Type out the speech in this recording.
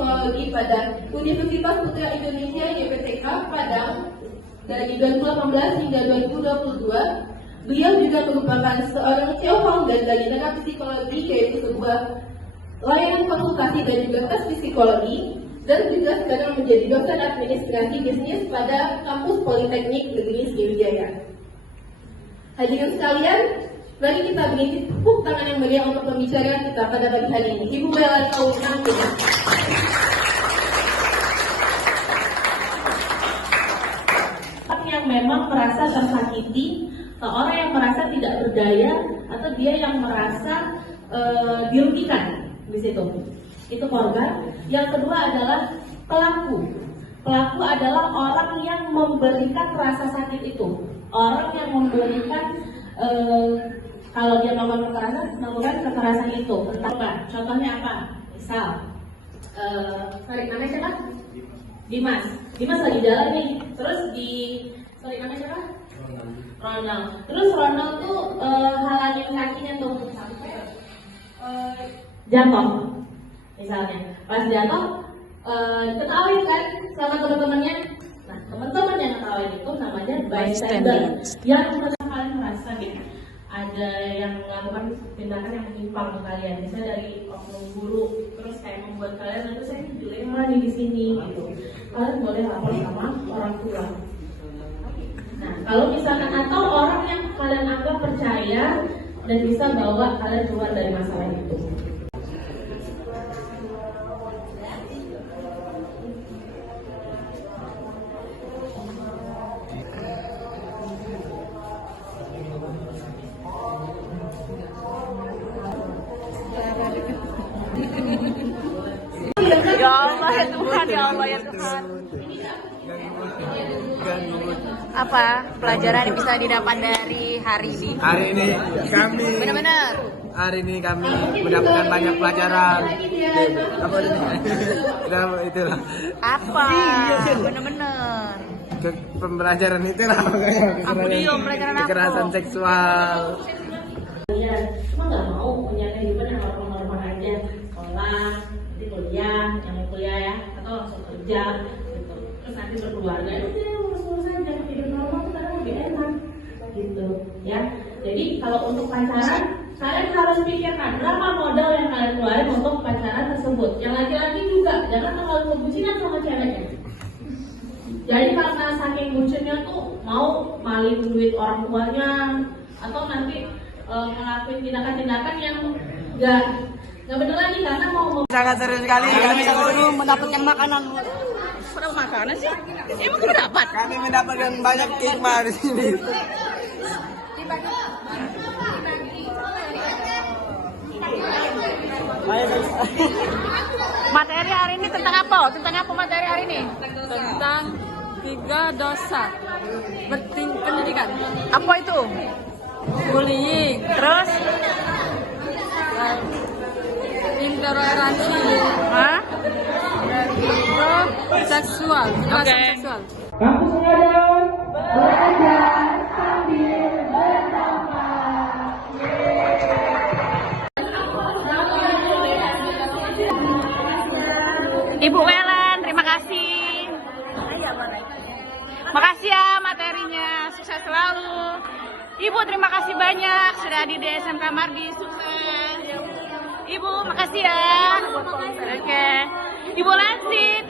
Psikologi pada Universitas Putra Indonesia YPTK Padang dari 2018 hingga 2022. Beliau juga merupakan seorang CEO founder dari Terapi Psikologi, yaitu sebuah layanan konsultasi dan juga tes psikologi, dan juga sekarang menjadi dosen administrasi bisnis pada kampus Politeknik Negeri Sriwijaya. Hadirin sekalian, mari kita beri tepuk tangan yang meriah untuk pembicara kita pada pagi hari ini, Ibu Bella Taunang. Yang memang merasa tersakiti, orang yang merasa tidak berdaya, atau dia yang merasa dirugikan di situ. Itu korban. Yang kedua adalah pelaku. Pelaku adalah orang yang memberikan rasa sakit itu. Orang yang memberikan kalau dia melakukan kekerasan itu. Entah, contohnya apa? Misal, namanya siapa? Dimas lagi jalan nih. Terus namanya siapa? Ronald. Terus Ronald tuh halangin kakinya tuh sampai jatuh. Misalnya, pas jatuh ketawain kan sama teman-temannya. Nah, teman-teman yang ketawain itu namanya bystander. Yang kalian merasa nih ada yang melakukan tindakan yang menyimpang ke kalian, misalnya dari oknum guru, terus kayak membuat kalian nanti saya dilema nih di sini gitu. Kalian boleh lapor sama orang tua. Nah, kalau misalkan atau orang yang kalian anggap percaya dan bisa bawa kalian keluar dari masalah itu. Ya Allah ya Tuhan, ya Allah ya Tuhan. Apa pelajaran yang bisa didapat dari hari ini? Hari ini kami Benar-benar. Hari ini kami mendapatkan banyak pelajaran. Apa ini? Itulah. Apa? Benar-benar. Pembelajaran itulah. Apa dia pelajaran apa? Kekerasan seksual. Kalian cuma nggak mau punya kehidupan yang normal-normal aja, sekolah, nanti kuliah, yang mau kuliah ya, atau langsung kerja, gitu. Terus nanti berkeluarga, itu dia urus-urus aja hidup normal tuh karena lebih enak, gitu, ya. Jadi kalau untuk pacaran, kalian harus pikirkan berapa modal yang kalian keluarin untuk pacaran tersebut. Yang laki-laki juga jangan terlalu kebucinan sama ceweknya. Jadi karena saking bucinnya tuh mau maling duit orang tuanya, atau nanti ngelakuin tindakan-tindakan yang nggak benar lagi karena mau Sangat seru sekali. Kami Belum mendapatkan makanan. Pada makanan sih? Emang kamu dapat? Kami mendapatkan banyak hikmah di sini. Materi hari ini tentang apa? Tentang apa materi hari ini? Tentang 3 dosa pendidikan. Apa itu? Bullying, Terus? intoleransi, Hah? seksual, kekerasan seksual. Kampus Pengajaran. Belajar sambil bernafas. Ibu Welen, terima kasih. Makasih ya materinya, sukses selalu. Ibu terima kasih banyak sudah hadir di SMK Mardi, sukses. Ibu makasih ya. Oke. Ibu Lansi,